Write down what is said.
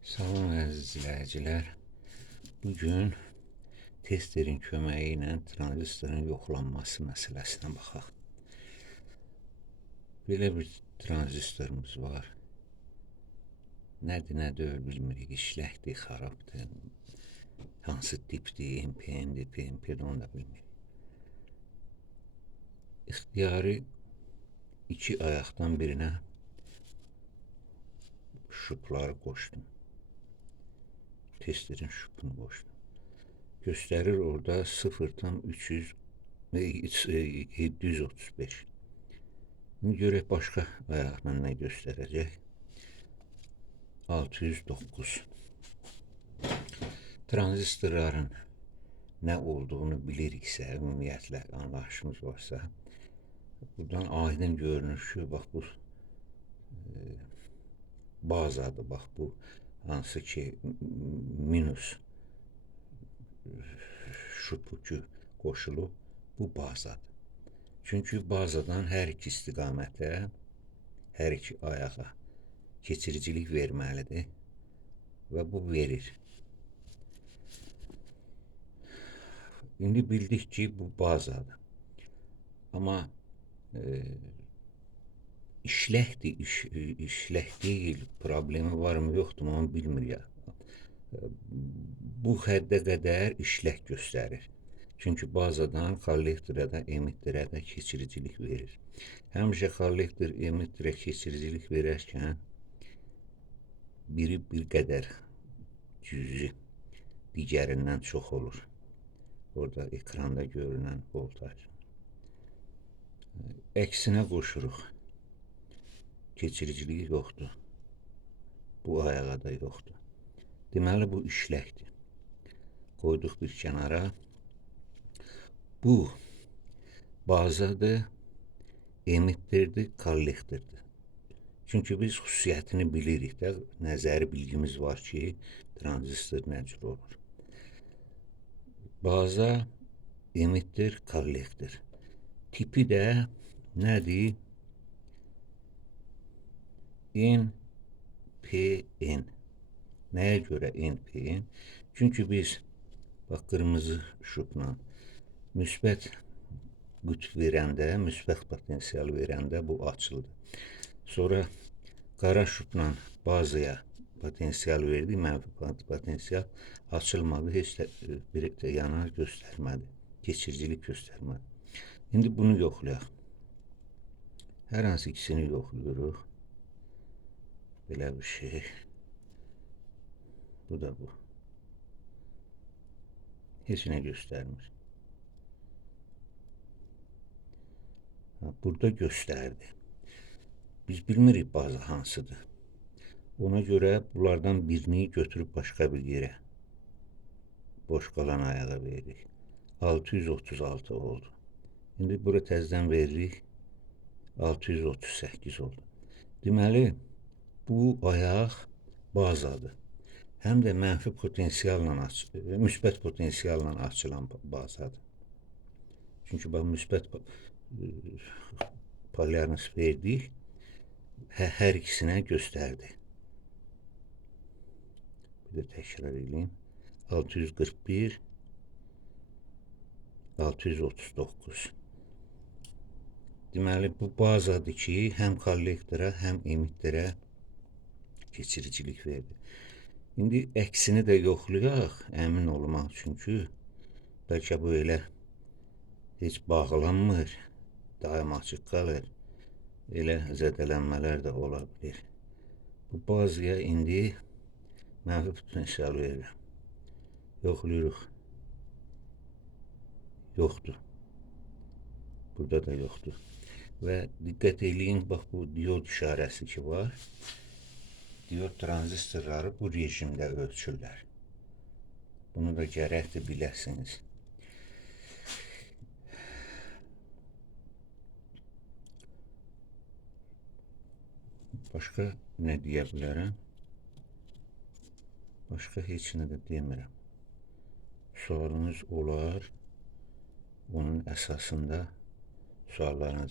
Salam əziz izləyicilər. Bugün testerin köməyi ilə tranzistorun yoxlanması məsələsinə baxaq. Belə bir tranzistorumuz var. Nədir, nə deyil bilmirik. İşləkdir, xarabdır. Hansı tipdir, NPN-dir, PNP-dir, onu da bilmirik. İxtiyari iki ayaqdan birinə şupları qoşdum. Testerin şupunu qoşdum. Göstərir orada 0,735. Şimdi görək başqa ayaqla nə göstərəcək. 609. Tranzistorların nə olduğunu biliriksə, ümumiyyətlə anlayışımız varsa, buradan aydın görünür ki, bax bu bazadır, bax bu hansı ki minus şupu ki qoşulub, bu bazadır. Çünki bazadan hər iki istiqamətə, hər iki ayağa keçiricilik verməlidir və bu verir. İndi bildik ki, bu bazadır. Amma işlək deyil, problemi var mı, yoxdur mu, onu bilmirik. Bu həddə qədər işlək göstərir. Çünki bazadan kollektora da, emitterə də keçiricilik verir. Həmişə kollektor, emitterə keçiricilik verərkən biri bir qədər cüzi digərindən çox olur. Orada ekranda görünən voltaj. Əksinə qoşuruq. Keçiriciliyi yoxdur. Bu ayağa da yoxdur. Deməli, bu işləkdir. Qoyduq bir kənara. Bu bazadır, emitterdir, kollektordur. Çünki biz xüsusiyyətini bilirik də, nəzəri bilgimiz var ki, tranzistor nə cür olur. Baza, emitter, kollektor. Tipi də nədir? NPN. Nəyə görə NPN? Çünki biz bax qırmızı şupla müsbət qütb verəndə, müsbət potensial verəndə bu açıldı. Sonra qara şupla bazaya potensial verdik, mənfi potensial açılmadı, heç də bir yanar göstərmədi, keçiricilik göstərmədi. İndi bunu yoxlayaq. Hər hansı ikisini yoxlayırıq. Belə bir şey. Bu da bu. Heç nə göstərmir. Burada göstərdi. Biz bilmirik baza hansıdır. Ona görə bunlardan birini götürüb başqa bir yerə, boş qalan ayağa veririk. 636 oldu. İndi bura təzədən veririk. 638 oldu. Deməli, bu ayaq bazadır. Həm də mənfi potensialla, müsbət potensialla açılan bazadır. Çünki bax, müsbət polyarnis verdik, hər ikisinə göstərdi. Bir də təkrar edeyim. 641, 639. Deməli, bu bazadır ki, həm kollektora, həm emitterə keçiricilik verdi. İndi əksini də yoxlayaq, əmin olmaq, çünki bəlkə bu elə heç bağlanmır, daim açıq qalır, elə zədələnmələr də ola bilir. Bu bazaya indi mənfi potensial verirəm. Yoxlayırıq. Yoxdur. Burada da yoxdur. Və diqqət eləyin, bax bu diod işarəsi ki var. Diod tranzistorları bu rejimdə ölçürlər. Bunu da gərəkdir biləsiniz. Başqa nə deyə bilərəm? Başqa heç nə də demirəm. Sualınız olar, onun əsasında suallarınızı